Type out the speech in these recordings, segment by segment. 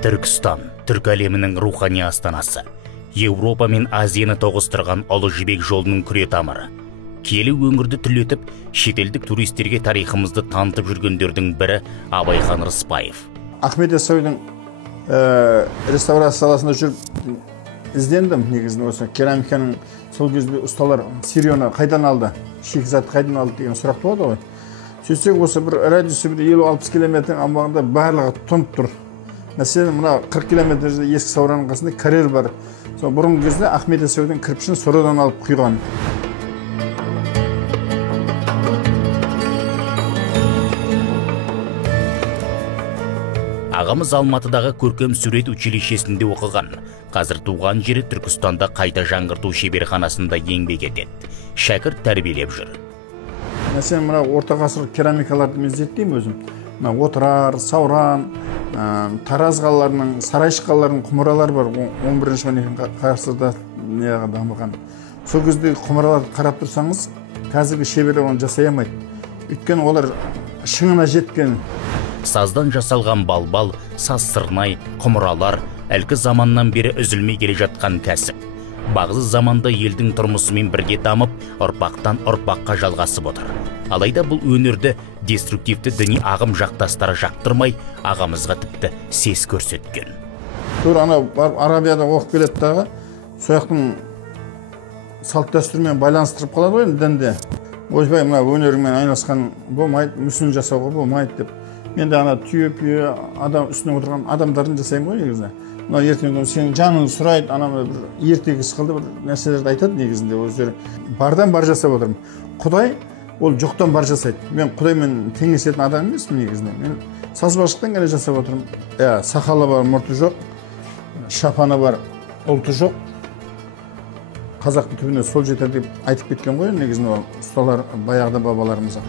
Түркістан, түркі әлемінің рухани астанасы. Еуропа мен Азияны тоғыстырған Ұлы Жібек жолының күре тамыры. Киелі өңірді түлетіп, шетелдік туристерге тарихымызды танытып жүргендердің бірі Абайхан Рысбаев. Ахмет Яссауидің реставрация саласында жүріп іздендім. Негізінде осы керамиканың сол кезде ұсталар Сирионы қайдан алды, шикізатты қайдан алды деген сұрақ туады ғой. Сөйтсек осы бір радиусы 50-60 километр аумағында барлығы тұнып тұр. Мәселен, мына 40 километр жерде ескі Сауранның қасында карьер бар. Сол бұрынғы кезде Ахмет Яссауидің кірпішін сорадан алып құйған. Ағамыз Алматыдағы көркем сурет училищесінде оқыған. Қазір туған жері Түркістанда қайта жаңғырту шеберханасында еңбек етеді. Шәкірт тәрбиелеп жүр. Мәселен, мына орта ғасыр керамикаларды мен зерттеймін өзім. Мына Отырар, Сауран, Тараз қалаларының, Сарайшық қалаларының құмыралары бар. 11-12 ғасырда дамыған. Сол кездегі құмыраларды қарап тұрсаңыз, қазіргі шеберлер оны жасай алмайды. Өйткені олар шыңына жеткен. Саздан жасалған балбал, саз сырнай, құмыралар әлгі заманнан бері үзілмей келе жатқан кәсіп. Бағзы заманда елдің тұрмысымен бірге дамып, ұрпақтан ұрпаққа жалғасып отыр. Алайда бұл өнерді деструктивті діни ағым жақтастары жақтырмай, ағамызға тіпті сес көрсеткен. Ана Арабияда оқып келеді дағы, сояқтың салт дәстүрмен байланыстырып қалады ғой дінде. Ойбай, мына өнерімен айналысқан болмайды, мүсін жасауға болмайды деп. Мен де ана түйе адам үстіне отырған адамдарын жасаймын ғой негізінде. Мына ертең сенің жаның сұрайды, анама бір ертегі сықылды бір нәрселерді айтады негізінде өздері. Бардан бар жасап отырмын. Құдай ол жоқтан бар жасайды. Мен Құдаймен теңесетін адам емеспін негізінде. Мен сазбашылықтан ғана жасап отырмын. Сақалы бар, мұрты жоқ, шапаны бар, ұлты жоқ. Қазақтың түбіне сол жетер деп айтып кеткен ғой негізінде ұсталар баяғыда бабаларымызға.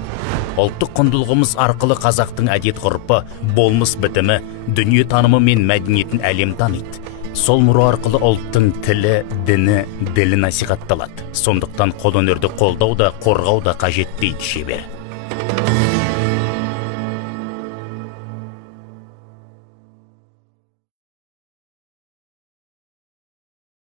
Ұлттық құндылығымыз арқылы қазақтың әдет ғұрпы, болмыс бітімі, дүние танымы мен мәдениетін әлем таниды. Сол мұра арқылы ұлттың тілі, діні, ділі насихатталады. Сондықтан қолөнерді қолдау да, қорғау да қажет дейді шебер.